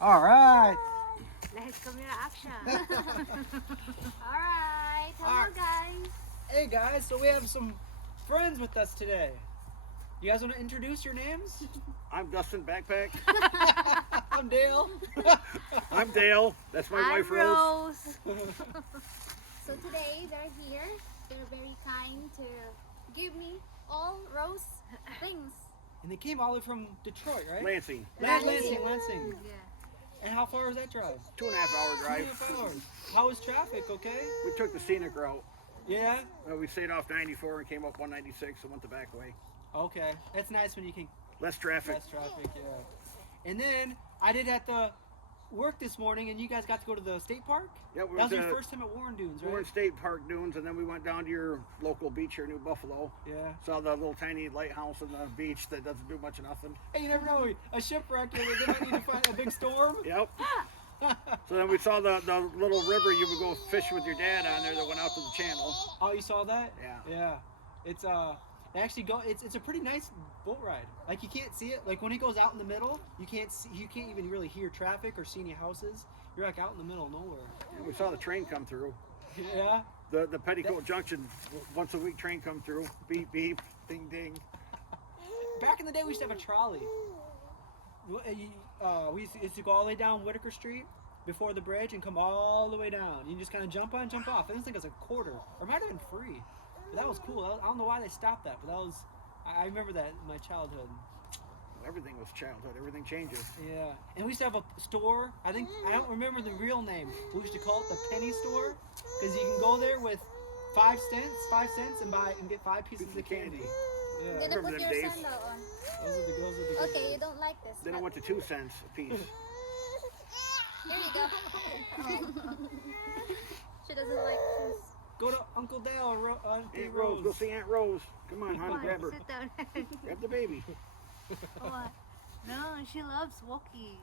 All right. Let's camera action. Alright, hello guys. Hey guys, so we have some friends with us today. You guys want to introduce your names? I'm Dustin Backpacks. I'm Dale. I'm Dale. That's my wife Rose. So today they're here. They're very kind to give me all Rose things. And they came all the way from Detroit, right? Lansing. Lansing. Yeah. And how far is that drive? 2.5 hour drive. 2.5 hours. How was traffic? Okay. We took the scenic route. Yeah. We stayed off 94 and came up 196 and went the back way. Okay. That's nice when you can Less traffic. less traffic. Yeah. And then I did at the work this morning, and you guys got to go to the state park. Yeah, we That was went your to first time at Warren Dunes, right? Warren State Park dunes, and then we went down to your local beach here in New Buffalo. Yeah. Saw the little tiny lighthouse on the beach that doesn't do much of nothing. Hey, you never know. A shipwreck, they might need to find a big storm. Yep. So then we saw the little river you would go fish with your dad on there that went out to the channel. Oh, you saw that? Yeah. Yeah. It's they actually go. It's a pretty nice boat ride. Like you can't see it. Like when it goes out in the middle, you can't see. You can't even really hear traffic or see any houses. You're like out in the middle of nowhere. And we saw the train come through. Yeah. The Petticoat Junction once a week train come through. Beep beep, ding ding. Back in the day, we used to have a trolley. We used to go all the way down Whitaker Street before the bridge and come all the way down. You just kind of jump on, jump off. I think it was a quarter, or it might have been free. But that was cool. I don't know why they stopped that, but that was. I remember that in my childhood. Everything was childhood. Everything changes. Yeah, and we used to have a store. I don't remember the real name. We used to call it the penny store because you can go there with 5 cents, and get 5 pieces of candy. I'm Yeah, gonna remember put them your days. sandal on. those are the good Okay, you days. don't like this. Then it but went to 2 cents a piece. Here we go. She doesn't like shoes. Go to Uncle Dale or Aunt Aunt Rose, go see Aunt Rose. Come on, honey, grab her. Sit down. Grab the baby. What? No, she loves walking.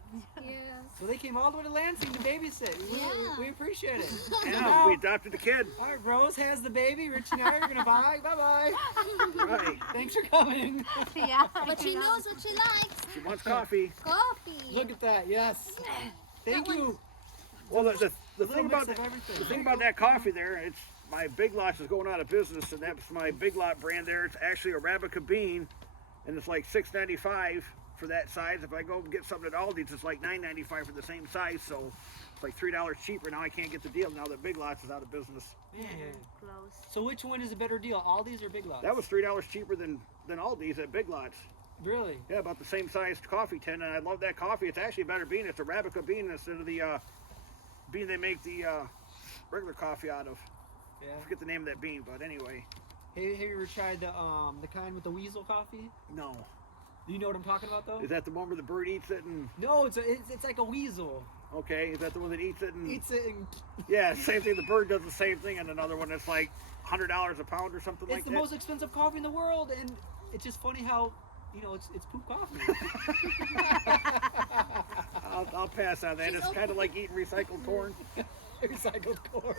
Yes. So they came all the way to Lansing to babysit. Yeah. We appreciate it. Yeah, we adopted a kid. All right, Rose has the baby. Rich and I are gonna buy. Bye bye. Right. Thanks for coming. Yeah. But she knows what she likes. She wants coffee. Coffee. Look at that. Yes. Thank That you. Well, the Little thing mix about of everything. the thing about that coffee there, it's my Big Lots is going out of business, and that's my Big Lot brand there. It's actually Arabica bean, and it's like $6.95 for that size. If I go get something at Aldi's, it's like $9.95 for the same size. So it's like $3 cheaper. Now I can't get the deal now that Big Lots is out of business. Man. Close. So which one is a better deal, Aldi's or Big Lots? That was $3 cheaper than Aldi's at Big Lots. Really. Yeah, about the same size coffee tin, and I love that coffee. It's actually a better bean. It's Arabica bean instead of the bean they make the regular coffee out of. Yeah. I forget the name of that bean, but anyway. Have you ever tried the kind with the weasel coffee? No. Do you know what I'm talking about though? Is that the one where the bird eats it and... No, it's like a weasel. Okay, is that the one that eats it and... Eats it and Yeah, same thing. The bird does the same thing, and another one that's like $100 a pound or something like it's that. the most expensive coffee in the world, and it's just funny how it's poop coffee. I'll pass on that. She's It's kind of like eating recycled corn. Recycled corn.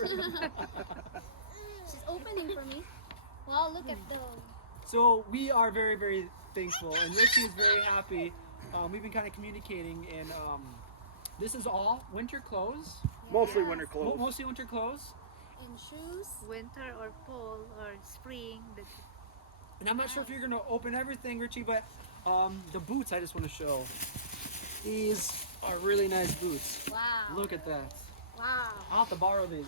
She's opening for me. Wow, look at the. So we are very, very thankful, and Richie is very happy. We've been kind of communicating, and this is all winter clothes, Mostly Yes. winter clothes. mostly winter clothes. And shoes. Winter or fall or spring. And I'm not sure if you're gonna open everything, Richie, but the boots I just want to show. These are really nice boots. Wow. Look at that. Wow. I'll have to borrow these.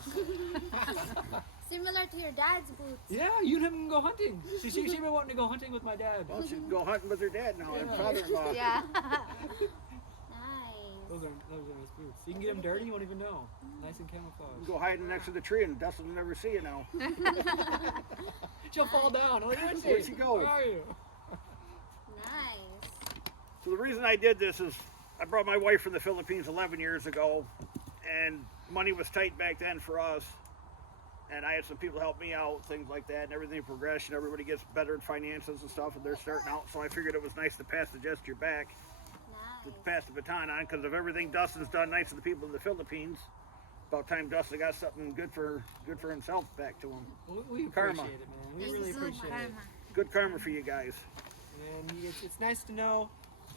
Similar to your dad's boots. Yeah, you and him can go hunting. She's been wanting to go hunting with my dad. Well, she can go hunting with her dad now and Yeah. father-in-law. Yeah. Nice. Those are nice boots. You can get them dirty, you won't even know. Nice and camouflage. Go hiding next to the tree and Dustin will never see you now. She'll fall down. I'm like, Where'd she go? Where are you? Nice. So the reason I did this is I brought my wife from the Philippines 11 years ago, and money was tight back then for us. And I had some people help me out, things like that, and everything progression. Everybody gets better at finances and stuff, and they're starting out. So I figured it was nice to pass the gesture back, to Nice. pass the baton on, because of everything Dustin's done nice to the people in the Philippines. About time Dustin got something good for himself back to him. We Karma. appreciate it, man. We Thank really you so appreciate it. Karma. Good karma for you guys. And it's nice to know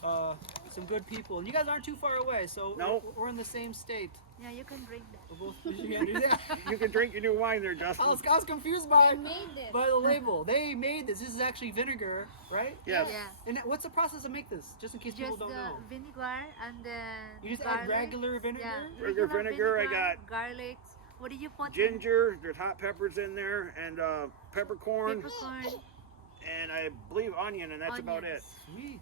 some good people. And you guys aren't too far away, so No. we're in the same state. Yeah, you can drink that. We're both Michiganders. Yeah. You can drink your new wine there, Dustin. I was confused They made this. by the label. They made this. This is actually vinegar, right? Yes. Yeah. And what's the process to make this? Just in case people Just don't the know. vinegar and then You just garlic. add regular vinegar? Yeah, Regular vinegar, I got garlic. What did you put? Ginger, there's hot peppers in there, and peppercorn, Peppercorn. and I believe onion, and that's about it. Onions. Sweet.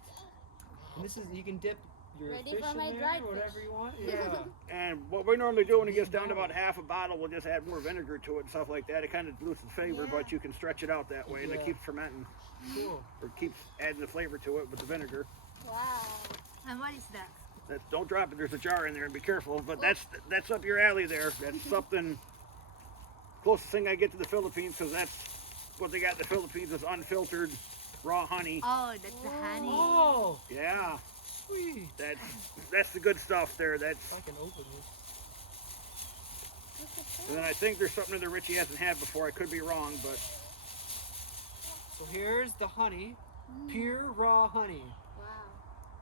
And this is, you can dip your Ready fish for my in there, dried or whatever fish. you want. Yeah. Yeah. And what we normally do when it gets down to about half a bottle, we'll just add more vinegar to it and stuff like that. It kind of dilutes the flavor, Yeah. but you can stretch it out that way, and it Yeah. keeps fermenting, Cool. or keeps adding the flavor to it with the vinegar. Wow. And what is that? Don't drop it. There's a jar in there, and be careful. But that's up your alley there. That's something closest thing I get to the Philippines, because that's what they got in the Philippines is unfiltered raw honey. Oh, that's the honey. Oh, Yeah, sweet. that's the good stuff there. That's If I can open this. and then I think there's something in there Richie hasn't had before. I could be wrong, but So here's the honey. Pure raw honey. Wow.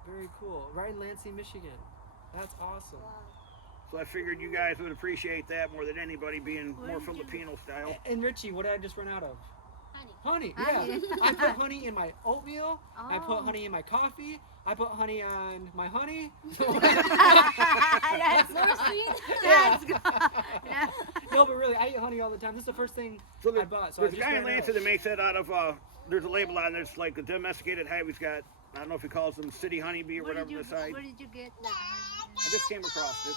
Very cool. Right in Lansing, Michigan. That's awesome. Wow. so I figured you guys would appreciate that more than anybody, being Where more did you- Filipino style. And Richie, what did I just run out of? Honey. Honey, yeah. Honey. I put honey in my oatmeal. I put Oh. honey in my coffee. I put honey on my honey. That's More sweet. That's good. Yeah. No, but really, I eat honey all the time. This is the first thing So I bought. So I there's a just guy in ran out. Lansing that makes that out of. There's a label on it. It's like a domesticated hive. He's got. I don't know if he calls them city honeybee or Where whatever did you the side. Where did you get that? I just came across it.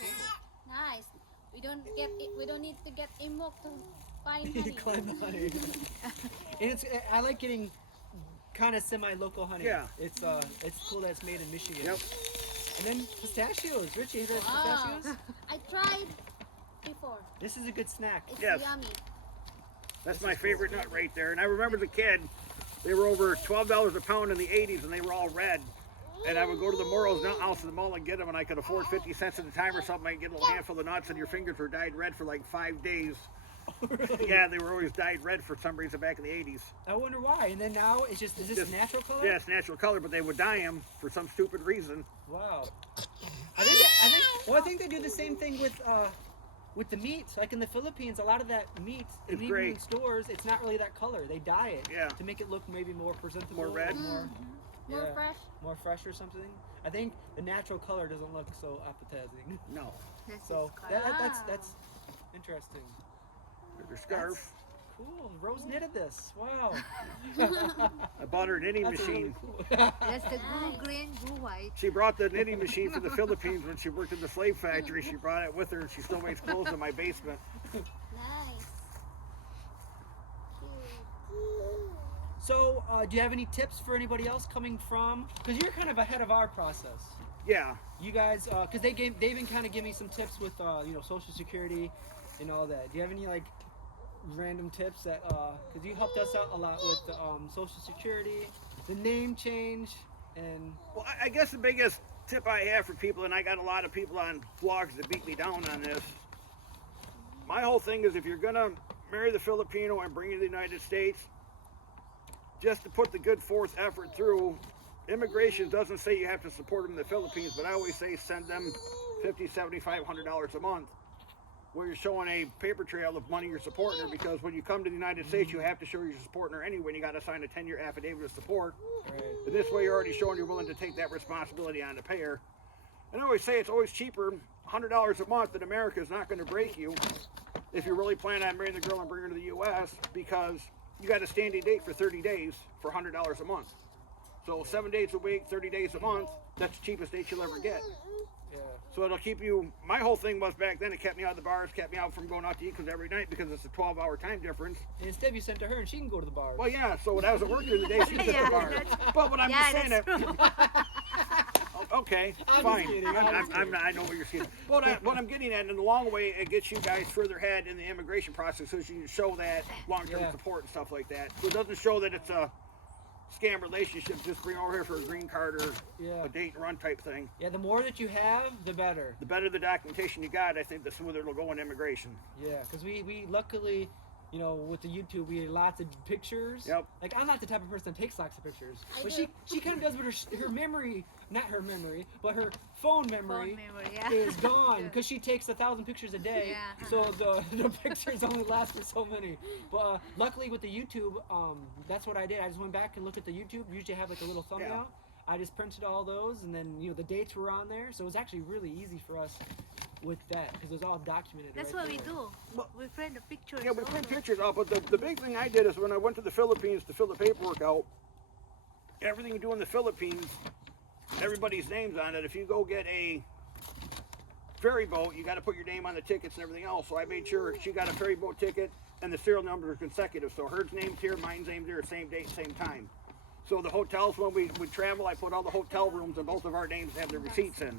Okay. Nice. We don't need to get emo to find You honey. climb the honey. And I like getting kind of semi-local honey. Yeah. It's cool that it's made in Michigan. Yep. And then pistachios. Richie, hit Wow. pistachios. I tried before. This is a good snack. It's Yes. yummy. That's my favorite nut right there. And I remember as a kid, they were over $12 a pound in the 80s, and they were all red. And I would go to the Morrow's Nut House in the mall and get them, and I could afford 50 cents at a time or something. I'd get a little handful of nuts, and your fingers were dyed red for like 5 days. Really? Yeah, they were always dyed red for some reason back in the 80s. I wonder why. And then now it's just, is this Just- natural color? Yeah, it's natural color, but they would dye them for some stupid reason. Wow. I think they do the same thing with the meat. Like in the Philippines, a lot of that meat, It's and even gray. in stores, it's not really that color. They dye it Yeah. to make it look maybe more presentable, More red. more, More yeah, fresh. more fresh or something. I think the natural color doesn't look so appetizing. No. That's So his that's interesting. There's their scarf. Cool. Rose knitted this. Wow. I bought her a knitting That's really machine. cool. That's the blue green, blue white. She brought the knitting machine from the Philippines when she worked in the slave factory. She brought it with her, and she still makes clothes in my basement. Nice. So, do you have any tips for anybody else coming from? Because you're kind of ahead of our process. Yeah. You guys, because they've been kind of giving me some tips with Social Security and all that. Do you have any like random tips that because you helped us out a lot with the Social Security, the name change, and Well, I guess the biggest tip I have for people, and I got a lot of people on blogs that beat me down on this. My whole thing is if you're going to marry the Filipino and bring you to the United States, just to put the good forth effort through, immigration doesn't say you have to support them in the Philippines, but I always say send them $50, $75, $100 a month, where you're showing a paper trail of money you're supporting her, because when you come to the United States, you have to show you're supporting her anyway, and you got to sign a 10-year affidavit of support. right. And this way you're already showing you're willing to take that responsibility on to pay her. And I always say it's always cheaper, $100 a month, that America is not going to break you if you're really planning on marrying the girl and bringing her to the U.S., because you got a standing date for 30 days for $100 a month. So 7 days a week, 30 days a month, that's the cheapest date you'll ever get. Yeah. So it'll keep you, my whole thing was back then, it kept me out of the bars, kept me out from going out to eat, because every night, because it's a 12-hour time difference. And instead, you sent to her, and she can go to the bar. Well, yeah, so when I was at work during the day, she was at Yeah, the bar. that's- But when I'm just saying that's that, true. okay, I'm just fine. kidding, I'm just I'm not, I know what you're saying. What I'm getting at, in the long way, it gets you guys further ahead in the immigration process, so you can show that long-term Yeah. support and stuff like that. So it doesn't show that it's a scam relationship, just bring over here for a green card or Yeah. a date and run type thing. Yeah, the more that you have, the better. The better the documentation you got, I think the smoother it'll go in immigration. Yeah, because we luckily, you know, with the YouTube, we had lots of pictures. Yep. Like, I'm not the type of person that takes lots of pictures. I But do. she kind of does with her memory, not her memory, but her phone memory, yeah. is gone because she takes 1,000 pictures a day. Yeah. So the pictures only last for so many. But luckily with the YouTube, that's what I did. I just went back and looked at the YouTube. Usually I have like a little thumbnail. I just printed all those, and then, you know, the dates were on there. So it was actually really easy for us with that because it was all documented. That's right what we there. do. Well, We print the pictures. Yeah, we print also. pictures out, but the big thing I did is when I went to the Philippines to fill the paperwork out, everything you do in the Philippines, everybody's name's on it. If you go get a ferry boat, you got to put your name on the tickets and everything else. So I made sure she got a ferry boat ticket and the serial numbers are consecutive. So hers name's here, mine's name's here, same date, same time. So the hotels, when we travel, I put all the hotel rooms and both of our names have the receipts in.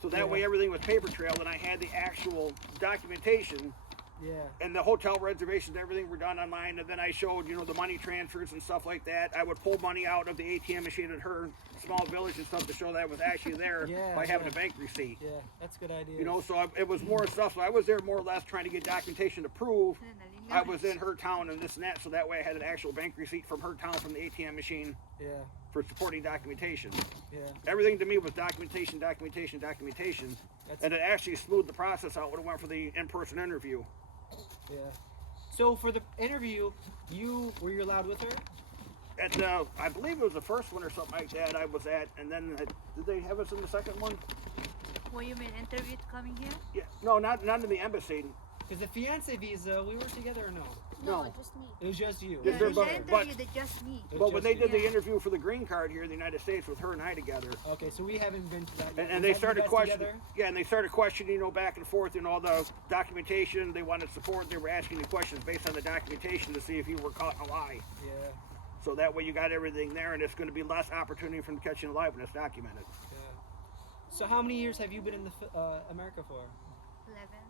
So that way everything was paper trailed and I had the actual documentation. Yeah. And the hotel reservations, everything were done online. And then I showed, you know, the money transfers and stuff like that. I would pull money out of the ATM machine at her small village and stuff to show that it was actually there by having a bank receipt. Yeah, that's a good idea. You know, so it was more stuff. So I was there more or less trying to get documentation to prove I was in her town and this and that. So that way I had an actual bank receipt from her town from the ATM machine Yeah, for supporting documentation. yeah. Everything to me was documentation, documentation, documentation. And it actually smoothed the process out when it went for the in-person interview. Yeah. So for the interview, were you allowed with her? At I believe it was the first one or something like that I was at, and then did they have us in the second one? What you mean, interview coming here? Yeah, no, not in the embassy. Because the fiance visa, we were together or no? No. just me. It was just you. Yes, Yeah, sir, it's but- an interview that just me. It was But when just they you. did the Yeah. interview for the green card here in the United States with her and I together, Okay, so we haven't been to that yet. and Was they that you started guys questioning, together? yeah, and they started questioning, you know, back and forth, and all the documentation. They wanted support. They were asking you questions based on the documentation to see if you were caught in a lie. Yeah, So that way you got everything there, and it's going to be less opportunity from catching a lie when it's documented. yeah. So how many years have you been in America for?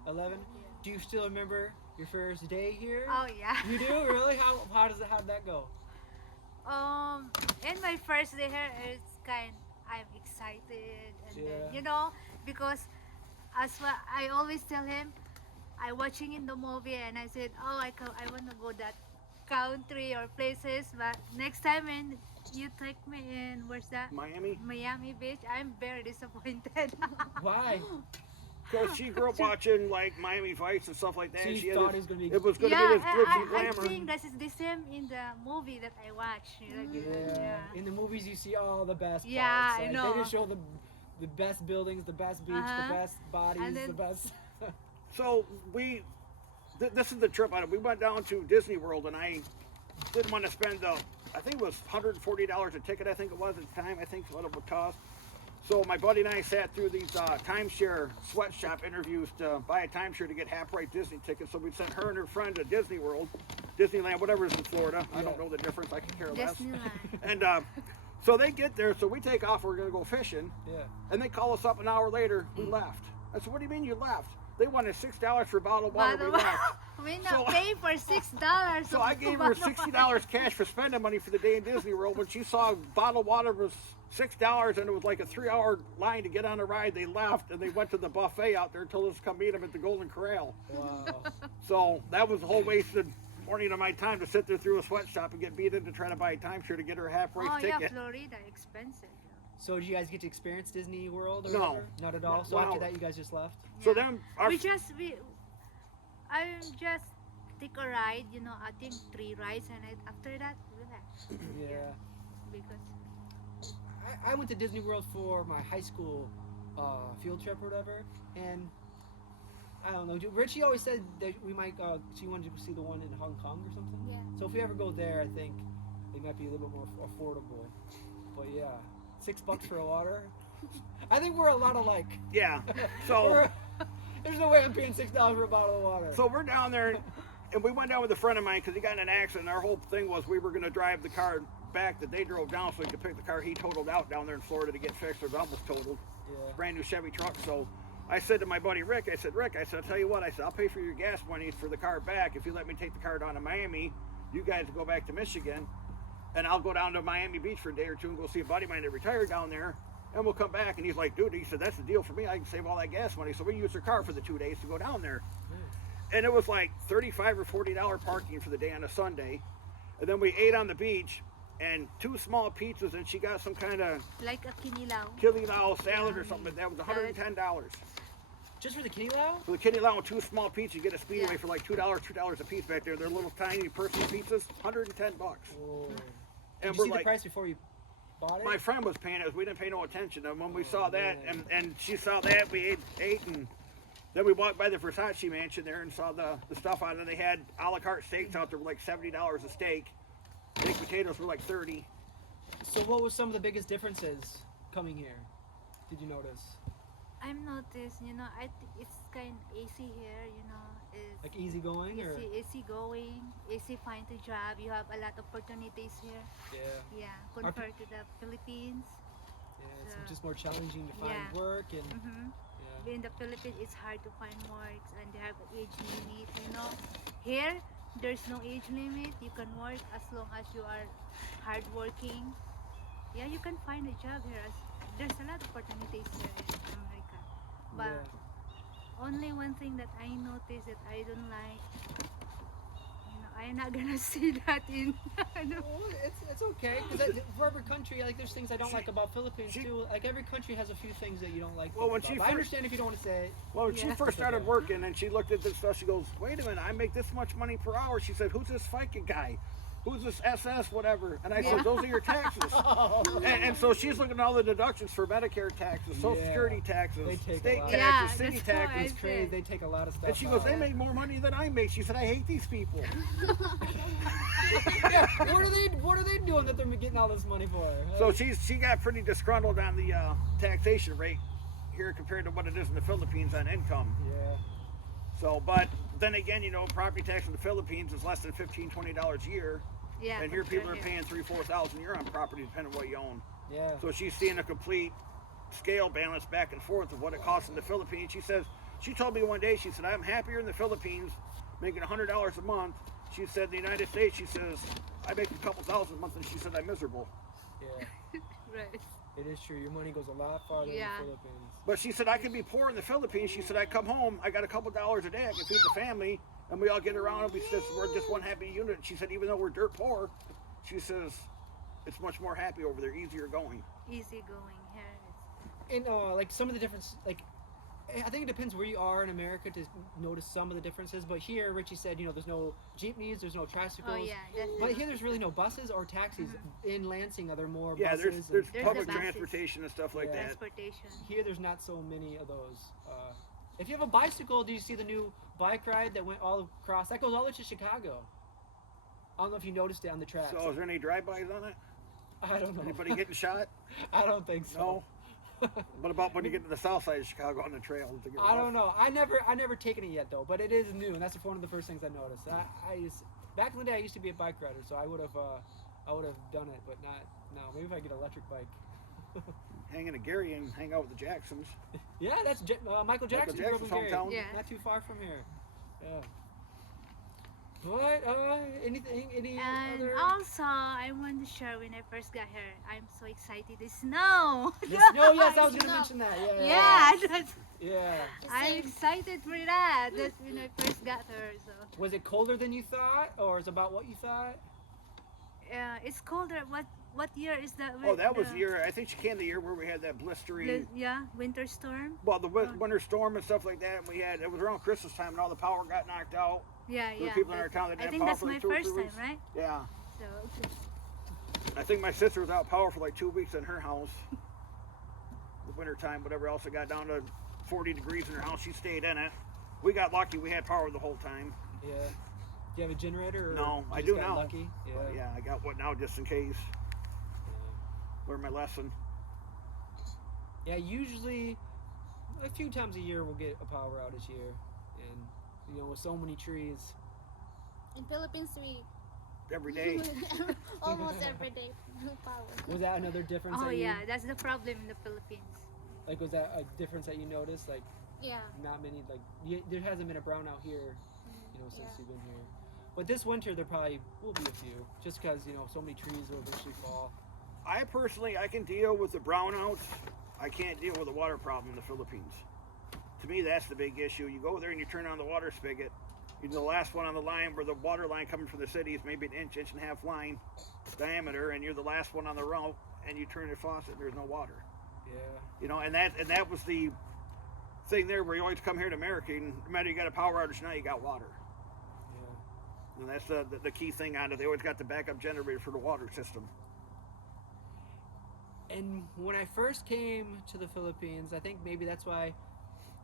11. 11? Do you still remember your first day here? Oh yeah. You do? Really? How did that go? In my first day here, I'm excited, and Yeah. then, you know, because as well, I always tell him, I watching in the movie, and I said, oh, I want to go that country or places, but next time when you take me in, where's that? Miami, Miami Beach, I'm very disappointed. Why? because she grew up watching like Miami Vice and stuff like that. So and you she had thought this- it was going to be... it was going to Yeah, be this glitzy I glamour. think that is the same in the movie that I watched. Yeah. In the movies, you see all the best Yeah, parts. I Like, know. They just show the best buildings, the best beach, Uh-huh. the best bodies, And then- the best... So this is the trip on it. We went down to Disney World, and I didn't want to spend I think it was $140 a ticket. I think it was at the time. I think what it would cost. So my buddy and I sat through these timeshare sweatshop interviews to buy a timeshare to get half-price Disney tickets. So we sent her and her friend to Disney World, Disneyland, whatever is in Florida. I don't Yeah. know the difference. I can care less. Disneyland. And so they get there. So we take off. We're going to go fishing. Yeah. And they call us up an hour later. We left. I said, what do you mean you left? They wanted $6 for a bottle of water. We left. We So- not pay for $6. So I gave her $60 cash for spending money for the day in Disney World. When she saw a bottle of water was $6 and it was like a 3-hour line to get on a ride, they left and they went to the buffet out there and told us to come meet them at the Golden Corral. Wow. So that was a whole wasted morning of my time to sit there through a sweatshop and get beat in to try to buy a timeshare to get her a half-price Oh yeah, ticket. Florida expensive. So did you guys get to experience Disney World or No. whatever? Not at all? So Wow. after that, you guys just left? So Yeah. then our I just take a ride, you know, I think 3 rides, and after that we left Yeah. because I went to Disney World for my high school field trip or whatever, and I don't know. Richie always said that we might. She wanted to see the one in Hong Kong or something. Yeah. So if we ever go there, I think it might be a little bit more affordable. But yeah, $6 for a water. I think we're a lot alike. yeah. So There's no way I'm paying $6 for a bottle of water. So we're down there, and we went down with a friend of mine because he got in an accident. Our whole thing was we were going to drive the car back that they drove down so we could pick the car he totaled out down there in Florida to get fixed. It was almost totaled. Yeah. Brand new Chevy truck. So I said to my buddy Rick, I said, Rick, I'll tell you what, I'll pay for your gas money for the car back if you let me take the car down to Miami. You guys go back to Michigan, and I'll go down to Miami Beach for a day or two and go see a buddy of mine that retired down there. And we'll come back. And he's like, dude, he said, that's the deal for me. I can save all that gas money. So we used her car for the 2 days to go down there. and it was like $35 or $40 parking for the day on a Sunday. And then we ate on the beach and 2 small pizzas, and she got some kind of Like a kinilaw. kinilaw salad or something like that. It was $110. Just for the kinilaw? For the kinilaw and 2 small pizzas, you get a Speedway Yeah. for like $2 a piece back there. They're little tiny personal pizzas, $110. Whoa. And Did you we're see like, the price before you bought it? my friend was paying us. We didn't pay no attention. And when we saw that, man. and she saw that, we ate, and then we walked by the Versace mansion there and saw the stuff on it. They had a la carte steaks out there for like $70 a steak. Baked potatoes were like 30. So what was some of the biggest differences coming here? Did you notice? I've noticed, you know, I think it's kind of easy here, you know. It's Like easygoing or? easy going, easy find a job. You have a lot of opportunities here. Yeah. Yeah, compared to the Philippines. Yeah, it's So- just more challenging to find Yeah. work and Mm-hmm. yeah. In the Philippines, it's hard to find work and they have an age limit, you know. Here, there's no age limit. You can work as long as you are hardworking. Yeah, you can find a job here. There's a lot of opportunities here in America. But only one thing that I noticed that I don't like, you know, I'm not gonna see that in. Well, it's okay because for every country, like there's things I don't like about Philippines too. Like every country has a few things that you don't like. Well, when about. she But I first- understand if you don't want to say it. Well, when she Yeah. first started working and she looked at this stuff, she goes, wait a minute, I make this much money per hour. She said, who's this FICA guy? Who's this SS, whatever? And I Yeah. said, those are your taxes. and so she's looking at all the deductions for Medicare taxes, Social Yeah. Security taxes, They take a state lot. taxes, Yeah, city that's what I taxes. It's crazy. They take a lot of stuff. And she goes, out. they make more money than I make. She said, I hate these people. Yeah, what are they doing that they're getting all this money for? So she got pretty disgruntled on the taxation rate here compared to what it is in the Philippines on income. Yeah. So, but then again, you know, property tax in the Philippines is less than $15, $20 a year. Yeah, And here people are compared paying $3,000, $4,000 a year on property depending on what you own. Yeah. So she's seeing a complete scale balance back and forth of what it costs in the Philippines. She told me one day, she said, I'm happier in the Philippines making $100 a month. She said, in the United States, she says, I make a couple thousand a month, and she said, I'm miserable. Yeah. Right. It is true. Your money goes a lot farther Yeah. in the Philippines. But she said, I could be poor in the Philippines. She said, I come home, I got a couple dollars a day, I can feed the family, and we all get around, and we're just one happy unit. She said, even though we're dirt poor, she says, it's much more happy over there, easier going. Easy going here. And like some of the difference, like I think it depends where you are in America to notice some of the differences. But here, Richie said, you know, there's no jeepneys, there's no tricycles. Oh yeah, that's But here, there's really no buses or taxis. In Lansing, are there more Yeah, buses? there's There's public the buses. transportation and stuff like Yeah. that. transportation. Here, there's not so many of those. If you have a bicycle, do you see the new bike ride that went all across? That goes all the way to Chicago. I don't know if you noticed it on the tracks. So is there any drive-bys on it? I don't know. Anybody getting shot? I don't think so. No. What about when you get to the south side of Chicago on the trail? I don't know. I never taken it yet though, but it is new, and that's one of the first things I noticed. Back in the day, I used to be a bike rider, so I would have done it, but not now. Maybe if I get an electric bike. Hang in a Gary and hang out with the Jacksons. Yeah, that's Michael Jackson. grew up in Jackson's Gary. hometown. Yeah. Not too far from here. Yeah. What? Anything? Any And other? also, I want to share when I first got here. I'm so excited. The snow. The snow. Yes, I was gonna Snow. mention that. Yeah. Yeah, that's, Yeah. I'm Same. excited for that. That's when I first got here. So Was it colder than you thought, or is it about what you thought? it's colder. What year is that? Oh, that was the year. I think she came the year where we had that blistering. Yeah, winter storm. Well, the winter storm and stuff like that. And it was around Christmas time, and all the power got knocked out. Yeah, The yeah. people in our town that I didn't think have that's power for my like 2 or 3 first time, weeks. right? Yeah. So I think my sister was out power for like 2 weeks in her house. The winter time, whatever else, it got down to 40 degrees in her house. She stayed in it. We got lucky. We had power the whole time. Yeah. Do you have a generator? Or No, you I just do got now. Lucky? Yeah. But yeah, I got one now just in case. Learn my lesson. Yeah, usually a few times a year we'll get a power outage here, and you know with so many trees. In Philippines, we Every day. almost every day no power. Was that another difference? oh that you, yeah, that's the problem in the Philippines. Like was that a difference that you noticed? Like Yeah. not many. Like there hasn't been a brownout here, you know, since Yeah. you've been here. But this winter there probably will be a few, just because you know so many trees will eventually fall. I personally, I can deal with the brownouts. I can't deal with the water problem in the Philippines. To me, that's the big issue. You go there and you turn on the water spigot, You know, the last one on the line where the water line coming from the city is maybe an inch and a half line diameter, and you're the last one on the route, and you turn your faucet and there's no water. Yeah. You know, and that was the thing there where you always come here to America, and no matter you got a power outage now, you got water. Yeah. And that's the key thing on it. They always got the backup generator for the water system. And when I first came to the Philippines, I think maybe that's why,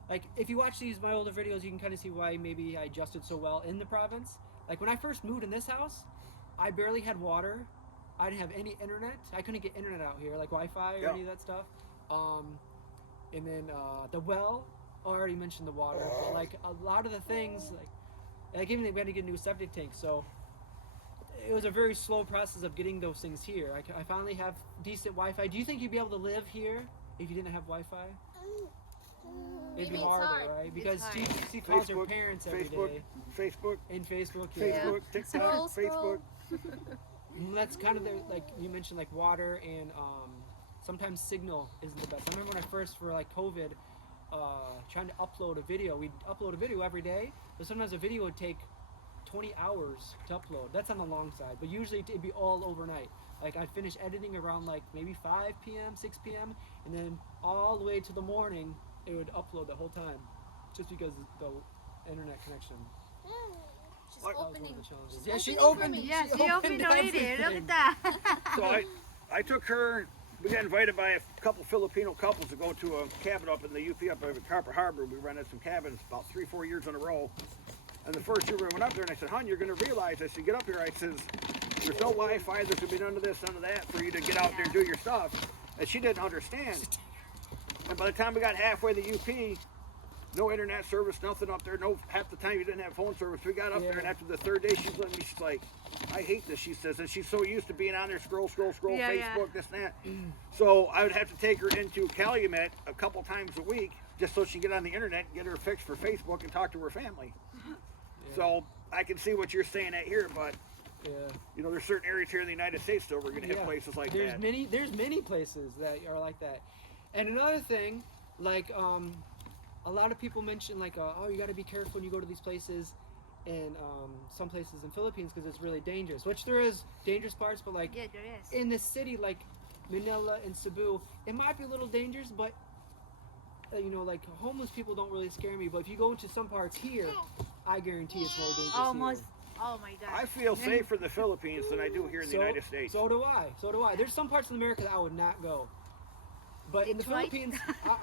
like, if you watch my older videos, you can kind of see why maybe I adjusted so well in the province. Like, when I first moved in this house, I barely had water. I didn't have any internet. I couldn't get internet out here, like Wi-Fi or any of that stuff. And then the well, I already mentioned the water, but like a lot of the things, like even we had to get a new septic tank, so it was a very slow process of getting those things here. I finally have decent Wi-Fi. Do you think you'd be able to live here if you didn't have Wi-Fi? It'd be Maybe it's harder, hard. right? Because hard. she calls her parents every day. Facebook, And Facebook, Facebook, TikTok, Scroll. Facebook. That's kind of like you mentioned, like water and sometimes signal isn't the best. I remember when I first, for like COVID, trying to upload a video. We'd upload a video every day, but sometimes a video would take 20 hours to upload. That's on the long side, but usually it'd be all overnight. Like I'd finish editing around like maybe 5 p.m., 6 p.m., and then all the way to the morning, it would upload the whole time, just because the internet connection. She's Like- That was one opening. of the challenges. She's Yeah, she opening for opened. me. Yeah, she opened already. Look everything. at that. So I took her. We got invited by a couple Filipino couples to go to a cabin up in the UP up at Copper Harbor. We rented some cabins about 3-4 years in a row. And the first year we went up there, and I said, "Hon, you're going to realize as you get up here," I says, "there's no Wi-Fi. There's going to be none of this, none of that for you to get out there and do your stuff." And she didn't understand. And by the time we got halfway to UP, no internet service, nothing up there. No, half the time you didn't have phone service. We got up there, and after the third day, she's letting me. She's like, "I hate this," she says, and she's so used to being on there, scroll, Yeah, yeah. Facebook, this and that. So I would have to take her into Calumet a couple times a week just so she could get on the internet and get her fixed for Facebook and talk to her family. So I can see what you're saying at here, but Yeah. you know, there's certain areas here in the United States still we're going to hit places like there's that. There's many places that are like that. And another thing, like a lot of people mention like, oh, you got to be careful when you go to these places, and some places in Philippines because it's really dangerous. Which there is dangerous parts, but like Yeah, there is. in the city like Manila and Cebu, it might be a little dangerous, but you know, like homeless people don't really scare me. But if you go into some parts here, I guarantee it's more dangerous Almost. here. Oh my God. I feel safer in the Philippines than I do here in the United States. So do I. So do I. There's some parts of America that I would not go. But in the Detroit? Philippines,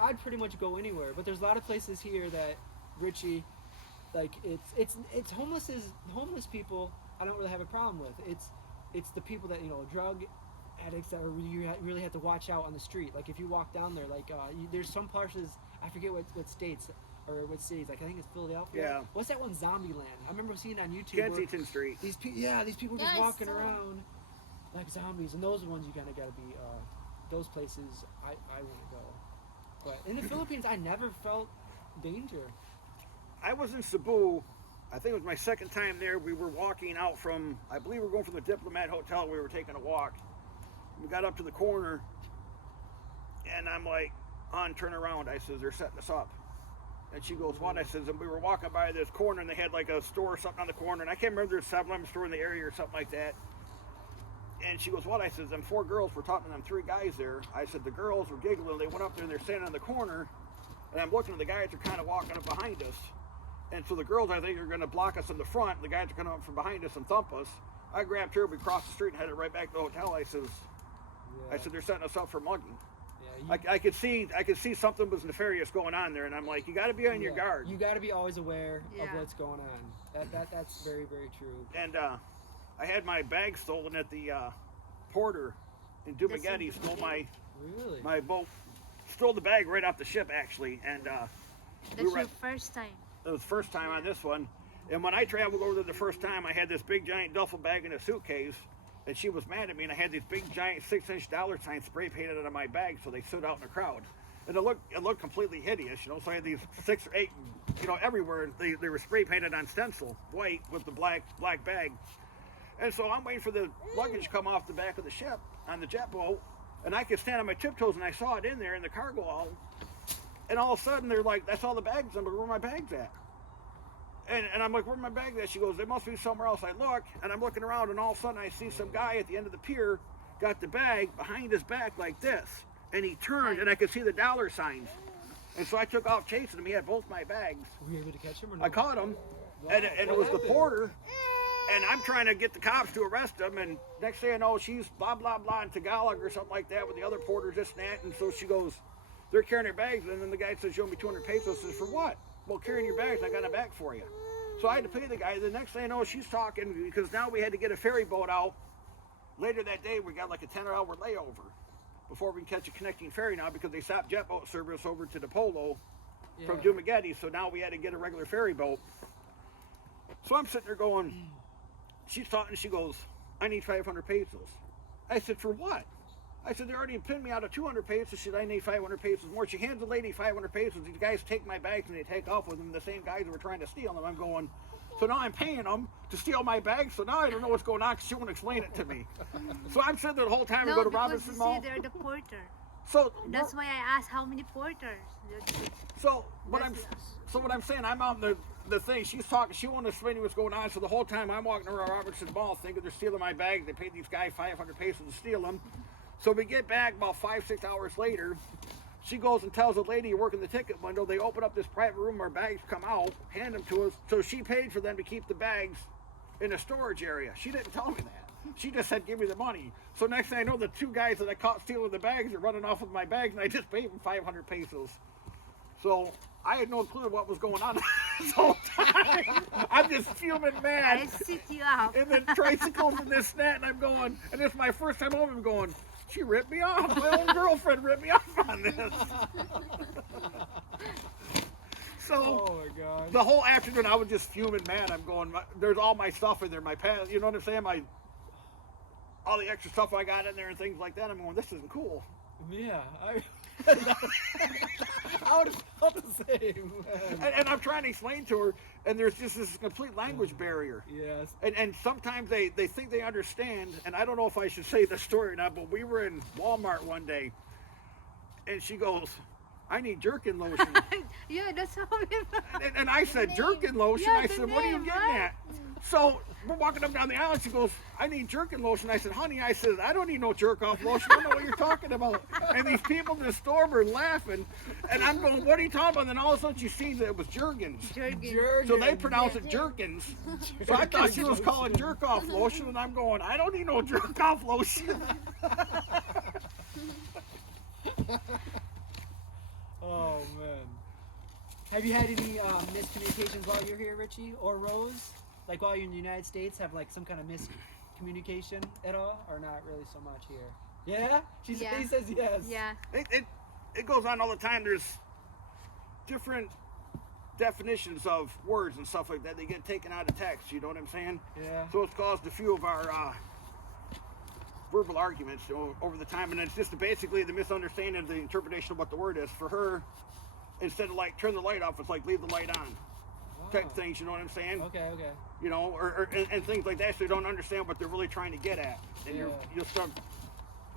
I'd pretty much go anywhere. But there's a lot of places here that, Richie, like it's homeless people. I don't really have a problem with. It's the people that, you know, drug addicts that are you really have to watch out on the street. Like if you walk down there, like there's some places, I forget what states or what cities. Like I think it's Philadelphia. Yeah. What's that one? Zombieland. I remember seeing it on YouTube. where Kensington Street. these people just Yeah, I walking saw. around like zombies, and those are the ones you kind of got to be. Those places I want to go. But in the Philippines, I never felt danger. I was in Cebu. I think it was my second time there. We were walking out from, I believe we were going from the Diplomat Hotel. We were taking a walk. We got up to the corner, and I'm like, "On, turn around." I says, "They're setting us up." And she goes, "What?" I says, and we were walking by this corner, and they had like a store or something on the corner, and I can't remember, there's a 7-Eleven store in the area or something like that. And she goes, "What?" I says, "Them 4 girls were talking to them 3 guys there." I said, "The girls were giggling. They went up there and they're standing in the corner, and I'm looking at the guys are kind of walking up behind us. And so the girls, I think, are going to block us in the front. And the guys are coming up from behind us and thump us." I grabbed her. We crossed the street and headed right back to the hotel. I said, "They're setting us up for mugging." Yeah, I could see something was nefarious going on there, and I'm like, you got to be on your guard. You got to be always aware of Yeah. what's going on. That's very, very true. And I had my bag stolen at the porter in Dumaguete. Stole Really? my boat, stole the bag right off the ship actually, and That's we were your first time. it was the first time on this one. And when I traveled over there the first time, I had this big giant duffel bag in a suitcase, and she was mad at me, and I had these big giant 6-inch dollar signs spray painted on my bag so they stood out in the crowd. And it looked completely hideous, you know. So I had these 6 or 8, you know, everywhere. They were spray painted on stencil, white with the black bag. And so I'm waiting for the luggage to come off the back of the ship on the jet boat, and I could stand on my tiptoes, and I saw it in there in the cargo hold. And all of a sudden, they're like, "That's all the bags." I'm like, "Where are my bags at?" And I'm like, where's my bag at? She goes, it must be somewhere else. I look, and I'm looking around, and all of a sudden I see some guy at the end of the pier got the bag behind his back like this. And he turned, and I could see the dollar signs. And so I took off chasing him. He had both my bags. Were you able to catch him or no? I caught him, Wow. and it What was the happened? porter. And I'm trying to get the cops to arrest him. And next thing I know, she's blah, blah, blah in Tagalog or something like that with the other porters, this and that. And so she goes, they're carrying their bags. And then the guy says, you owe me 200 pesos. I says, for what? Well, carrying your bags, I got a bag for you. So I had to pay the guy. The next thing I know, she's talking because now we had to get a ferry boat out. Later that day, we got like a 10-hour layover before we can catch a connecting ferry now because they stopped jet boat service over to the Polo from Dumaguete. So now we had to get a regular ferry boat. So I'm sitting there going, she's talking, she goes, I need 500 pesos. I said, for what? I said, they already pinned me out of 200 pesos. She said, I need 500 pesos more. She hands the lady 500 pesos. These guys take my bags and they take off with them. The same guys that were trying to steal them. I'm going, so now I'm paying them to steal my bags. So now I don't know what's going on because she won't explain it to me. So I'm sitting there the whole time. We go to because Robinson you Mall. see, they're the porter. So That's why I asked how many porters. So what I'm saying, I'm on the thing. She's talking. She won't explain to me what's going on. So the whole time I'm walking around Robertson Mall, thinking they're stealing my bag. They paid these guys 500 pesos to steal them. So we get back about 5-6 hours later. She goes and tells the lady working the ticket window. They open up this private room. Our bags come out, hand them to us. So she paid for them to keep the bags in a storage area. She didn't tell me that. She just said, give me the money. So next thing I know, the two guys that I caught stealing the bags are running off with my bags, and I just paid them 500 pesos. So I had no clue what was going on this whole time. I'm just fuming mad. I sit you out. And then tricycles and this and that, and I'm going, and it's my first time home, I'm going, she ripped me off. My own girlfriend ripped me off on this. So Oh my God. the whole afternoon I was just fuming mad. I'm going, there's all my stuff in there, my pants, you know what I'm saying? All the extra stuff I got in there and things like that. I'm going, this isn't cool. Yeah, I would have felt the same. And I'm trying to explain to her, and there's just this complete language barrier. Yes. And sometimes they think they understand, and I don't know if I should say this story or not, but we were in Walmart one day, and she goes, I need jerkin lotion. Yeah, that's how we. And I said, jerkin lotion? Yeah, I the said, what are you name, getting right? at? So we're walking up down the aisle, and she goes, I need jerkin lotion. I said, honey, I said, I don't need no jerk off lotion. I don't know what you're talking about. And these people in the store were laughing, and I'm going, what are you talking about? And then all of a sudden she sees that it was jergens. Jerkin. So they pronounce it jerkins. So I thought she was calling jerk off lotion, and I'm going, I don't need no jerk off lotion. Oh man. Have you had any miscommunications while you're here, Richie or Rose? Like while you're in the United States, have like some kind of miscommunication at all, or not really so much here? Yeah. Yeah. He says yes. Yeah. It goes on all the time. There's different definitions of words and stuff like that. They get taken out of text. You know what I'm saying? Yeah. So it's caused a few of our verbal arguments over the time, and it's just basically the misunderstanding of the interpretation of what the word is. For her, instead of like turn the light off, it's like leave the light on. Type things, you know what I'm saying? Okay. You know, and things like that, so you don't understand what they're really trying to get at, and you'll start.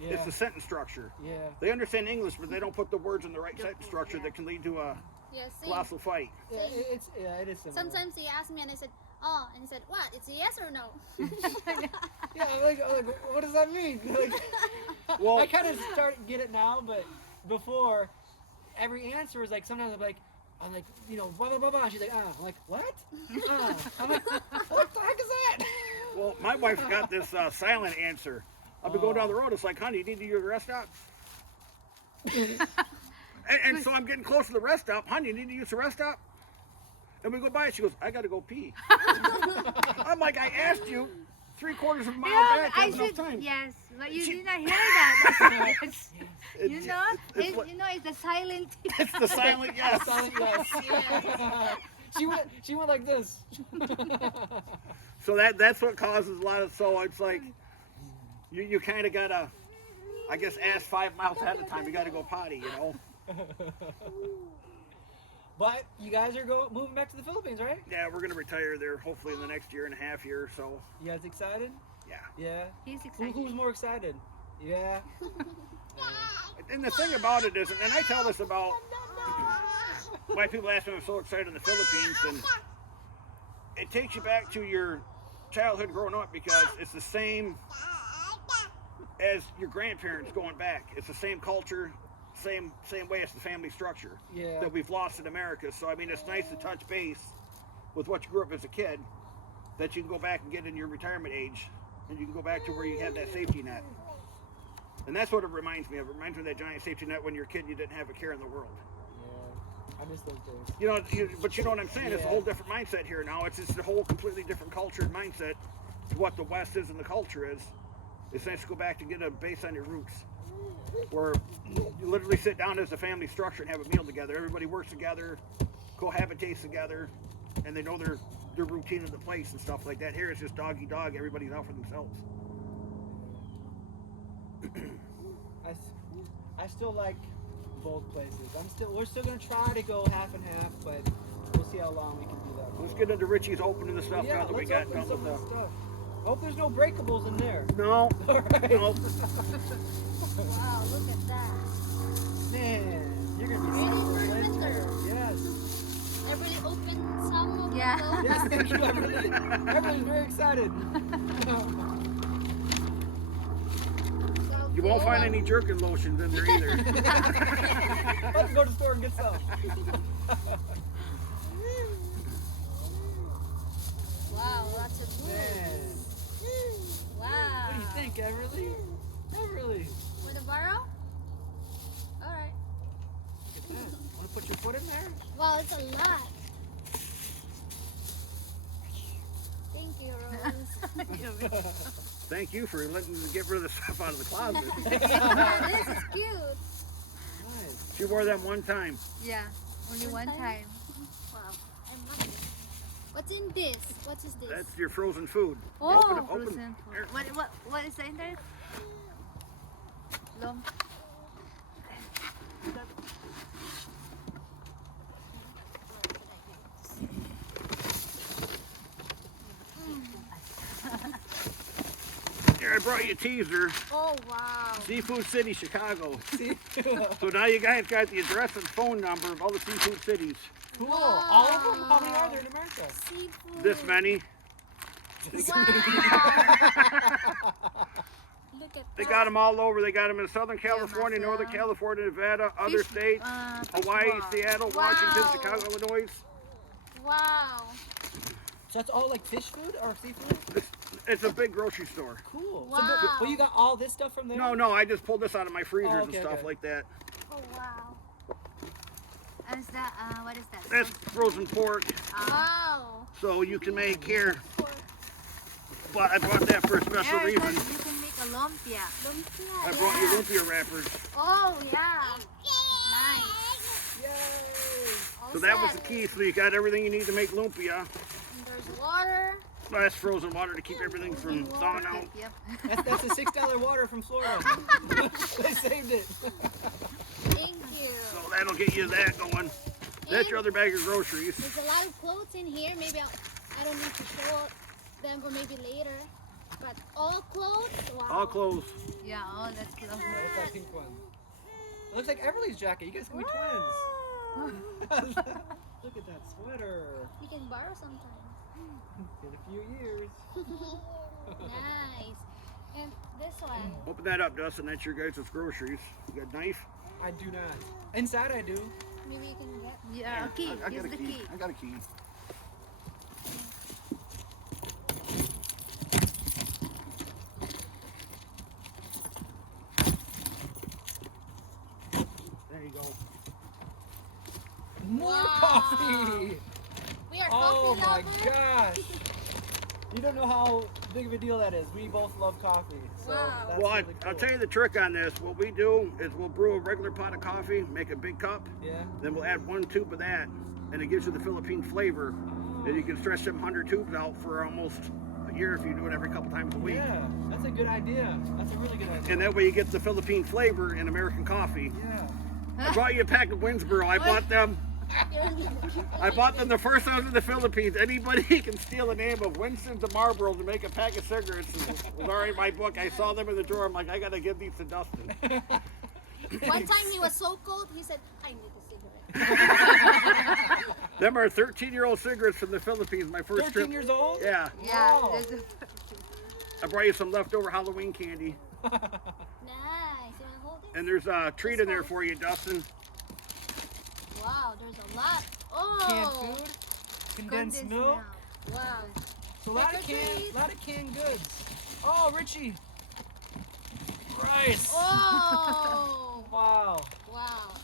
Yeah. It's the sentence structure. Yeah. They understand English, but they don't put the words in the right sentence structure that can lead to a Yeah, same. colossal fight. Yeah, it is similar. Sometimes he asked me and I said, oh, and he said, what? It's a yes or no? Yeah, like, what does that mean? Like, Well, I kind of get it now, but before, every answer is like, sometimes I'm like, you know, blah, blah, blah, blah. She's like, I'm like, what? I'm like, what the heck is that? well, my wife's got this silent answer. I'll be going down the road. It's like, honey, you need to use the rest stop. and so I'm getting close to the rest stop. Honey, you need to use the rest stop. And we go by. She goes, I got to go pee. I'm like, I asked you 3/4 of a mile back. I That's enough said time. yes, but you did not hear that. It- you know, it's like- it's the silent. It's the silent yes. Silent yes. She went like this. So that's what causes a lot of. So it's like you kind of gotta, I guess, ask 5 miles ahead of time. You gotta go potty, you know. But you guys are moving back to the Philippines, right? Yeah, we're gonna retire there hopefully in the next year and a half here. So You guys excited? yeah. Yeah. He's excited. Who's more excited? Yeah. And the thing about it is, and I tell this about why people ask me if I'm so excited in the Philippines, and it takes you back to your childhood growing up because it's the same as your grandparents going back. It's the same culture, same way as the family structure that we've lost in America. So I mean, it's nice to touch base with what you grew up as a kid, that you can go back and get in your retirement age, and you can go back to where you had that safety net. And that's what it reminds me of. It reminds me of that giant safety net when you're a kid, you didn't have a care in the world. Yeah, I miss those days. You know, but you know what I'm saying? It's a whole different mindset here now. It's just a whole completely different culture and mindset to what the West is and the culture is. It's nice to go back to get a base on your roots, where you literally sit down as a family structure and have a meal together. Everybody works together, cohabitates together, and they know their routine of the place and stuff like that. Here it's just dog eat dog. Everybody's out for themselves. I still like both places. We're still gonna try to go half and half, but we'll see how long we can do that. Let's get into Richie's opening the stuff now that we got done with stuff. Hope there's no breakables in there. No. All right. No. Wow, look at that. Man, you're gonna be Ready so for excited. winter. Yes. Everybody open some of Yeah. those? Yes, thank you, Everly. Everly's very excited. So You won't cool. find any jerkin lotions in there either. Let's go to the store and get some. Wow, lots of food. Man, Wow. what do you think, Everly? Everly, Want to borrow? Alright. look at that. Want to put your foot in there? Wow, it's a lot. Thank you, Rose. Thank you for letting me get rid of the stuff out of the closet. Yeah, this is cute. Nice. She wore them one time. Yeah, only one time. Wow, I'm hungry. What's in this? What is this? That's your frozen food. Oh, Open it, open. frozen Here. food. What is the in there? Long. Here, I brought you a teaser. Oh, wow. Seafood City, Chicago. See? So now you guys got the address and phone number of all the seafood cities. Cool. All of them? How many are there in America? Seafood. This many. Wow. Look at They that. got them all over. They got them in Southern California, Masa. Northern California, Nevada, other Fish- states, fish Hawaii, ball. Seattle, Wow. Washington, Chicago, Illinois. Wow. So that's all like fish food or seafood? It's a big grocery store. Cool. Wow. So, but you got all this stuff from there? No, I just pulled this out of my freezers Oh, and okay, stuff okay. like that. Oh, wow. And is that what is that? That's frozen pork, Wow. so you can make here. Pork. But I brought that for a special Yeah, reason. you can make a lumpia. Lumpia. I brought you lumpia wrappers. Oh, yeah. Nice. Yay! All So that was the set. key. So you got everything you need to make lumpia. And there's water. That's frozen water to keep everything from thawing out. Yep. That's a $6 water from Florida. They saved it. Thank you. So that'll get you that going. That's your other bag of groceries. There's a lot of clothes in here. Maybe I don't need to show them or maybe later. But all clothes? Wow. All clothes. Yeah, oh, that's close. What's that pink one? It looks like Everly's jacket. You guys can be Wow. twins. Look at that sweater. You can borrow sometimes. In a few years. Nice. And this one. Open that up, Dustin. That's your guys' groceries. You got a knife? I do not. Inside I do. Maybe you can get. Yeah, key. I Use got a the key. key. I got a key. There you go. More Wow. coffee. We are Oh coffee my lovers. gosh. You don't know how big of a deal that is. We both love coffee. So Wow. that's Well, really cool. I'll tell you the trick on this. What we do is we'll brew a regular pot of coffee, make a big cup, Yeah. then we'll add 1 tube of that, and it gives you the Philippine flavor. And you can stretch them 100 tubes out for almost a year if you do it every couple times a week. Yeah, that's a good idea. That's a really good idea. And that way you get the Philippine flavor in American coffee. Yeah. I brought you a pack of Winsboro. I bought them the first time in the Philippines. Anybody can steal the name of Winston's and Marlboro to make a pack of cigarettes. It was already in my book. I saw them in the drawer. I'm like, I gotta give these to Dustin. One time he was so cold, he said, I need a cigarette. Them are 13-year-old cigarettes from the Philippines. My first 13 trip. years old? Yeah. Yeah, Wow. that's the I brought you some leftover Halloween candy. Nice. You wanna hold it? And there's a treat in there for you, Dustin. Wow, there's a lot. Canned Oh. food, condensed milk. Wow. So a lot of canned goods. Oh, Richie. Rice. Oh. Wow. Wow.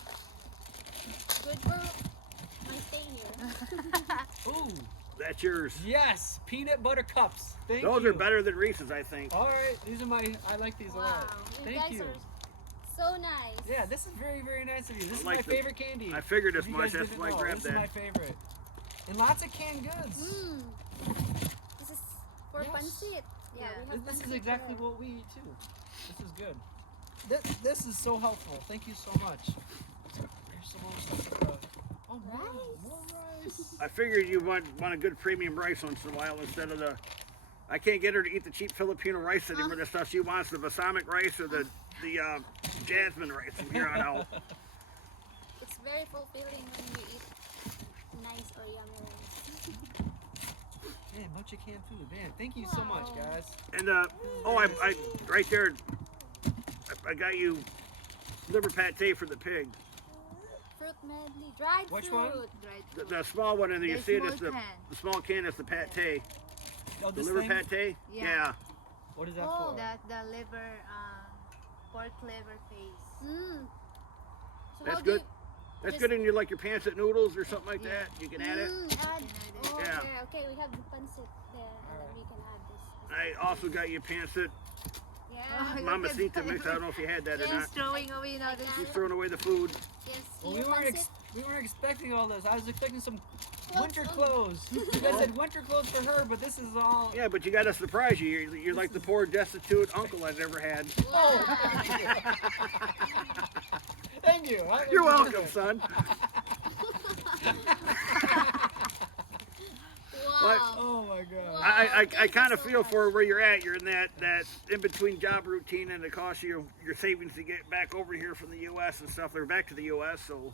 Good for my stay here. Ooh. That's yours. Yes. Peanut butter cups. Thank Those you. are better than Reese's, I think. All right. These are I like these a Wow. lot. You Thank guys you. are so nice. Yeah, this is very, very nice of you. This is like my the- favorite candy. I figured as If you much. guys That's didn't why I know, grabbed this is my that. favorite. And lots of canned goods. Mm. This is for Yes. pancit. Yeah, Yeah. we have This is pancit exactly here. what we eat too. This is good. This is so helpful. Thank you so much. There's so much stuff. Oh, more rice. I figured you want a good premium rice once in a while instead of the. I can't get her to eat the cheap Filipino rice anymore. The stuff she wants, the balsamic rice or the jasmine rice from here on out. It's very fulfilling when you eat nice or yummy rice. Man, bunch of canned food. Man, thank you so much, Wow. guys. And I right there, I got you liver pate for the pig. Fruit medley, dried Which fruit. one? right. The small one in there, you The see it as small the can. small can is the pate. Oh, The this liver thing? pate? Yeah. What is that Oh, for? The liver, pork liver paste. Mm. So That's how do good. That's Just- good in your like your pancit noodles or something like Yeah. that. You can add it. Add. Can add it. Oh, Yeah. there. Okay, we have the pancit there, and then we can add this. I also got you pancit Yeah. mamacita mix. I don't know if you had that or Yes. not. He's throwing away now. This She's throwing away the food. Yes. Well, your pancit. we weren't expecting all this. I was expecting some Clothes winter only. clothes. You guys said winter clothes for her, but this is all. Yeah, but you got to surprise you. You're like the poor destitute uncle I've never had. Wow. Thank you. You're welcome, son. Wow. Oh my god. Wow. I Thank kind you of so feel much. for where you're at. You're in that in between job routine, and it costs you your savings to get back over here from the U.S. and stuff. They're back to the U.S. So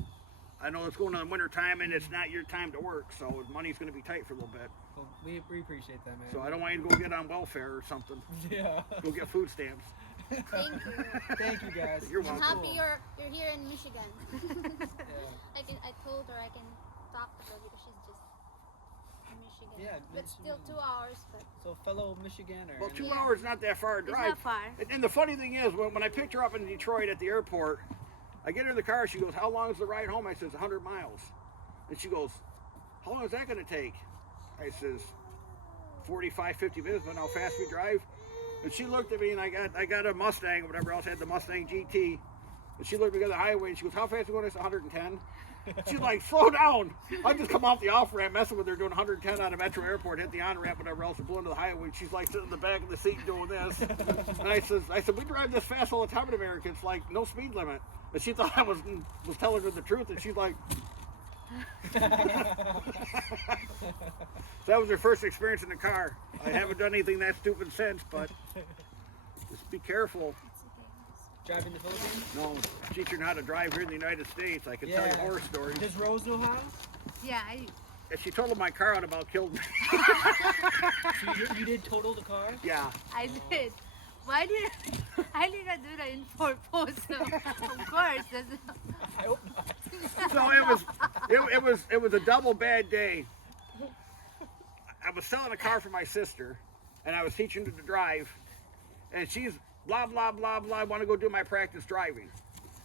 I know it's going on winter time, and it's not your time to work. So money's going to be tight for a little bit. Well, we appreciate that, man. So I don't want you to go get on welfare or something. Yeah. Go get food stamps. Thank you. Thank you guys. You're I'm welcome. happy you're here in Michigan. Yeah. I told her I can talk to her because she's just in Michigan. Yeah, But it's- still 2 hours. But So fellow Michiganer. Well, 2 Yeah. hours not that far a It's drive. not far. And the funny thing is, when I picked her up in Detroit at the airport, I get her in the car. She goes, "How long is the ride home?" I says, 100 miles. And she goes, "How long is that going to take?" I says, 45, 50 minutes, but how fast we drive. And she looked at me, and I got a Mustang, or whatever else, had the Mustang GT. And she looked at me on the highway, and she goes, "How fast are you going?" I said, 110. She's like, "Slow down." I just come off the off ramp, messing with her, doing 110 on a metro airport, hit the on ramp, whatever else, and blew into the highway. She's like sitting in the back of the seat doing this. And I said, "We drive this fast all the time in America. It's like no speed limit." And she thought I was telling her the truth, and she's like, that was her first experience in the car. I haven't done anything that stupid since, but just be careful. it's okay. Driving the Philippines? No, teach her how to drive here in the United States. I can tell you horror stories. Does Rose know how? Yeah, And she totaled my car out, about killed me. So you did total the car? Yeah. I did. Why did I did not do that in 4 posts? So, of course, that's I hope not. So it was a double bad day. I was selling a car for my sister, and I was teaching her to drive, and she's blah blah blah blah. I want to go do my practice driving.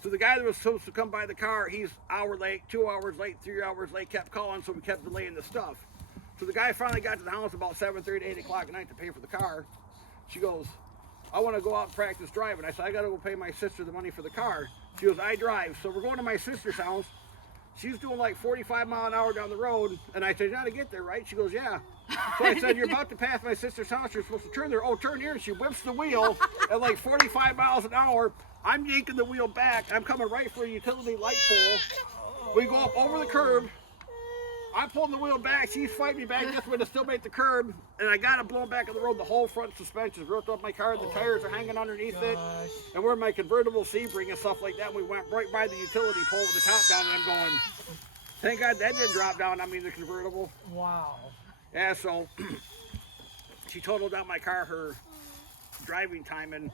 So the guy that was supposed to come by the car, he's hour late, 2 hours late, 3 hours late, kept calling, so we kept delaying the stuff. So the guy finally got to the house about 7:30, 8 o'clock at night to pay for the car. She goes, "I want to go out and practice driving." I said, "I got to go pay my sister the money for the car." She goes, "I drive." So we're going to my sister's house. She's doing like 45 mile an hour down the road. And I said, "You got to get there, right?" She goes, "Yeah." So I said, "You're about to pass my sister's house. You're supposed to turn there." "Oh, turn here." And she whips the wheel at like 45 miles an hour. I'm yanking the wheel back. I'm coming right for a utility light pole. We go up over the curb. I'm pulling the wheel back. She's fighting me back this way to still make the curb. And I got it blown back on the road. The whole front suspension's ripped off my car. The tires are hanging underneath it. Gosh. And we're in my convertible Sebring and stuff like that. We went right by the utility pole with the top down, and I'm going, Thank God that didn't drop down. I mean, the convertible. Wow. Yeah, so she totaled out my car her driving time, and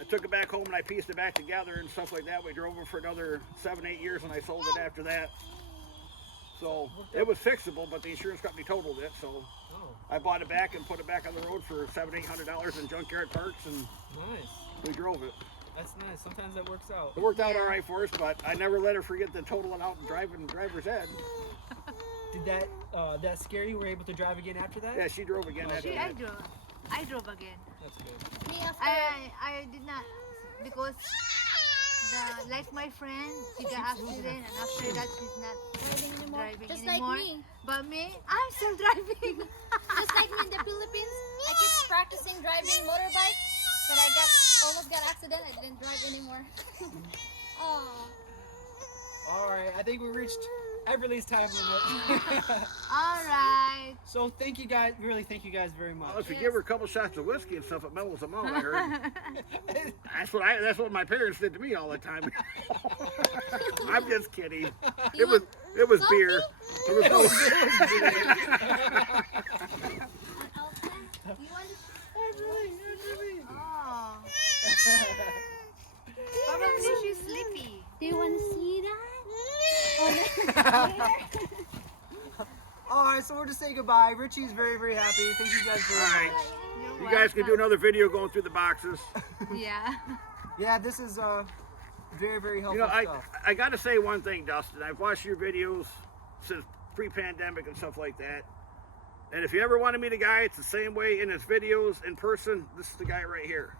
I took it back home and I pieced it back together and stuff like that. We drove it for another 7-8 years, and I sold it after that. So it was fixable, but the insurance company totaled it. So I bought it back and put it back on the road for $700-800 in junkyard parts, and Nice. we drove it. That's nice. Sometimes that works out. It worked out all right for us, but I never let her forget to total it out and drive in driver's ed. Did that scare you? You were able to drive again after that? Yeah, she drove again after that. I drove again. That's good. Me after. I did not, because like my friend, she got accident, and after that she's not Driving anymore. driving Just anymore. like me. But me, I'm still driving. Just like me in the Philippines, I keep practicing driving motorbike, but I almost got accident. I didn't drive anymore. Oh. All right. I think we reached Everly's time limit. All right. So thank you guys. Really, thank you guys very much. Well, if you give her a couple shots of whiskey and stuff, it mellows them out. I heard. That's what my parents did to me all the time. I'm just kidding. It was beer. There was no. You want Oh. Probably she's sleepy. Do you want to see that? All right. So we're just saying goodbye. Richie's very, very happy. Thank you guys very All much. right. You're You guys can do welcome. another video going through the boxes. Yeah. Yeah, this is very, very helpful You know, stuff. I got to say one thing, Dustin. I've watched your videos since pre-pandemic and stuff like that. And if you ever want to meet a guy, it's the same way in his videos in person. This is the guy right here.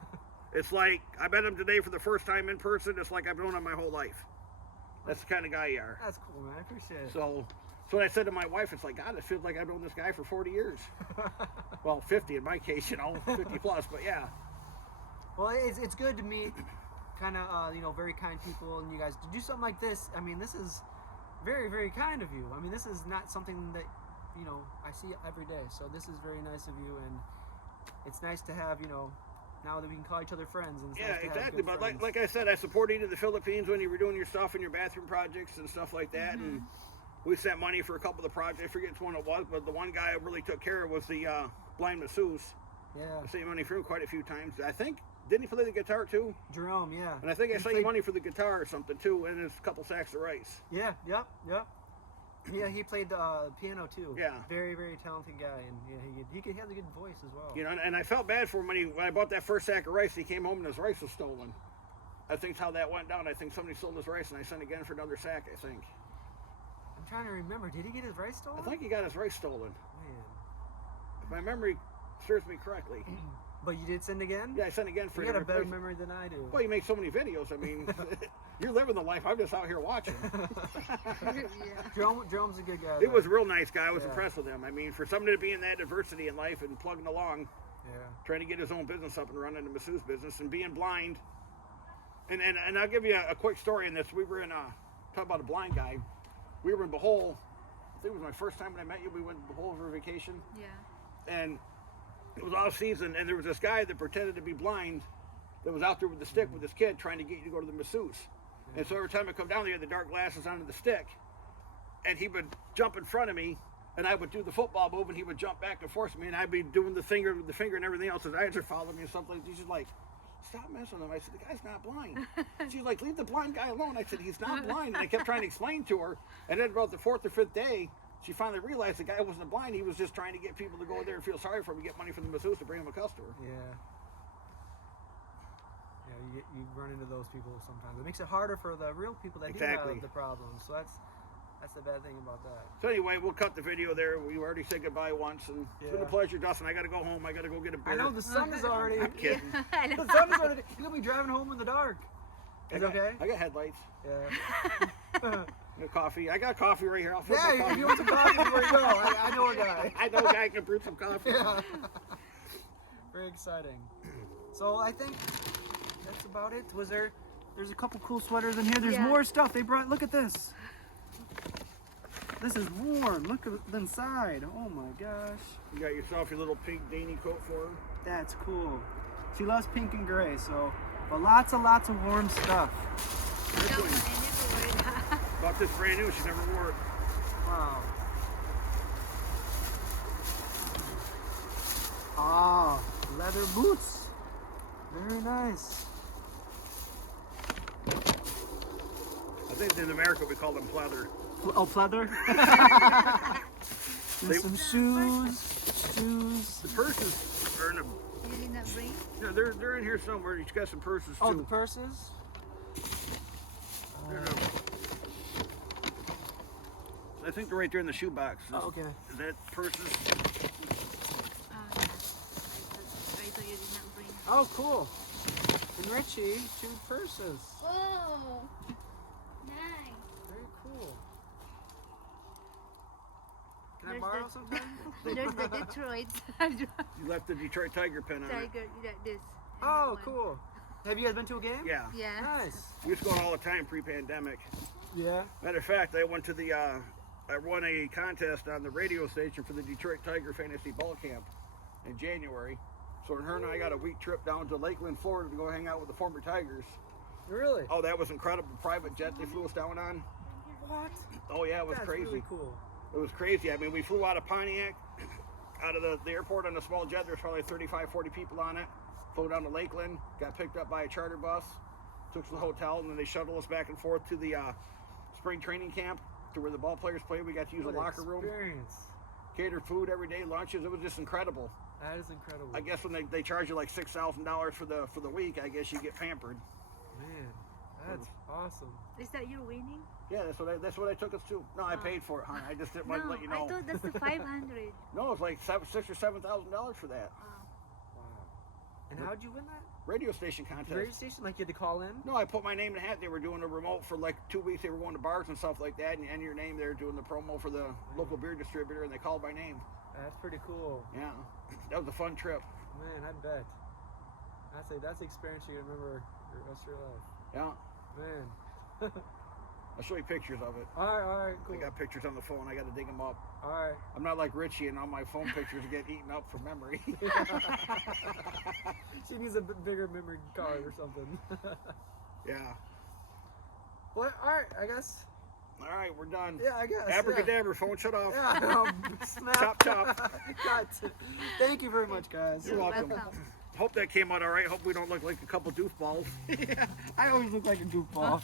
It's like I met him today for the first time in person. It's like I've known him my whole life. That's the kind of guy you are. That's cool, man. I appreciate it. So what I said to my wife, it's like, God, it feels like I've known this guy for 40 years. Well, 50 in my case, 50 plus, but yeah. Well, it's good to meet kind of very kind people, and you guys to do something like this. I mean, this is very, very kind of you. I mean, this is not something that I see every day. So this is very nice of you, and it's nice to have now that we can call each other friends. And it's Yeah, nice to have exactly. good But friends. like I said, I supported you in the Philippines when you were doing your stuff and your bathroom projects and stuff like that. And we sent money for a couple of the projects. I forget which one it was, but the one guy I really took care of was the blind masseuse. Yeah, I sent you money for him quite a few times. I think, didn't he play the guitar too? Jerome. Yeah, And I think I He sent you played- money for the guitar or something too, and there's a couple sacks of rice. Yeah, yep. Yeah, he played the piano too. Yeah. Very, very talented guy, and yeah, he has a good voice as well. You know, and I felt bad for him when I bought that first sack of rice. He came home and his rice was stolen. I think how that went down. I think somebody stole his rice, and I sent again for another sack. I think. I'm trying to remember. Did he get his rice stolen? I think he got his rice stolen. Man. If my memory serves me correctly. But you did send again? Yeah, I sent again for You got a another better place. memory than I do. Well, you make so many videos. I mean, you're living the life. I'm just out here watching. Jerome's a good guy. He though. was a real nice guy. I was Yeah. impressed with him. I mean, for somebody to be in that diversity in life and plugging along, Yeah. trying to get his own business up and running, the masseuse business, and being blind. And I'll give you a quick story in this. We were in talk about a blind guy. We were in Bohol. I think it was my first time when I met you. We went to Bohol for vacation, Yeah. and it was off season. And there was this guy that pretended to be blind that was out there with the stick with his kid trying to get you to go to the masseuse. And so every time I come down there, he had the dark glasses onto the stick, and he would jump in front of me, and I would do the football move, and he would jump back and forth with me, and I'd be doing the finger with the finger and everything else. His eyes are following me and stuff like that. She's like, stop messing with him. I said, the guy's not blind. She's like, leave the blind guy alone. I said, he's not blind. And I kept trying to explain to her, and then about the 4th or 5th day, she finally realized the guy wasn't blind. He was just trying to get people to go there and feel sorry for him and get money from the masseuse to bring him a customer. Yeah. Yeah, you run into those people sometimes. It makes it harder for the real people that do Exactly. have the problems. So that's the bad thing about that. So anyway, we'll cut the video there. We already said goodbye once, and it's been a Yeah. pleasure, Dustin. I got to go home. I got to go get a beer. I know the sun is already. I'm kidding. I know. The sun is already. You're gonna be driving home in the dark. I Is got, it okay? I got headlights. Yeah. I got coffee. I got coffee right here. I'll fill my Yeah. coffee. If you want some coffee, where you go? I know a guy. I know a guy can brew some coffee. Yeah. Very exciting. So I think that's about it. There's a couple cool sweaters in here. There's Yeah. more stuff they brought. Look at this. This is warm. Look at the inside. Oh my gosh. You got yourself your little pink dainty coat for her. That's cool. She loves pink and gray, so but lots of warm stuff. Don't, I need to wear that. About bought this brand new. She never wore it. Wow. Ah, leather boots. Very nice. I think in America we call them pleather. Oh, pleather. There's some shoes. The purses are in the. You did not bring? Yeah, they're in here somewhere. She's got some purses too. Oh, the purses. They're in the- I think they're right there in the shoebox. Oh, okay. Is that purses? Oh, yeah. I thought you did not bring. Oh, cool. And Richie, 2 purses. Whoa. Nice. Very cool. Can I There's borrow the- sometime? There's the Detroit You left the Detroit Tiger pin on it. Tiger. You got this. And Oh, that one. cool. Have you guys been to a game? Yeah. Yeah. Nice. We used to go all the time pre-pandemic. Yeah. Matter of fact, I went to the, I won a contest on the radio station for the Detroit Tiger Fantasy Ball Camp in January. So her and I got a week trip down to Lakeland, Florida to go hang out with the former Tigers. Really? Oh, that was incredible. Private jet they flew us down on. What? Oh yeah, it was That's crazy. really cool. It was crazy. I mean, we flew out of Pontiac, out of the airport on a small jet. There's probably 35, 40 people on it. Flew down to Lakeland, got picked up by a charter bus, took us to the hotel, and then they shuttled us back and forth to the spring training camp to where the ball players play. We got to use What a locker room, experience. catered food every day, lunches. It was just incredible. That is incredible. I guess when they charge you like $6,000 for the week, I guess you get pampered. Man, that's awesome. Is that your winning? Yeah, that's what I took us to. No, I paid for it, honey. I just didn't want to No, let you know. I thought that's the 500. No, it's like $6,000 or $7,000 for that Wow. And how'd you win that? radio station contest. Radio station? Like you had to call in? No, I put my name in the hat. They were doing a remote for like 2 weeks. They were going to bars and stuff like that, and enter your name. They were doing the promo for the local beer distributor, and they called my name. That's pretty cool. Yeah, that was a fun trip. Man, I bet. I'd say that's the experience you're gonna remember the rest of your life. Yeah, Man. I'll show you pictures of it. Alright, cool. I got pictures on the phone. I got to dig them up. Alright. I'm not like Richie, and all my phone pictures get eaten up from memory. She needs a bigger memory card or something. Yeah. Well, alright, I guess. All right, we're done. Yeah, I guess. Abracadabra, phone shut off. Yeah, snap. Chop, chop. Cut. Thank you very much, guys. You're welcome. Hope that came out all right. Hope we don't look like a couple doofballs. Yeah, I always look like a goofball.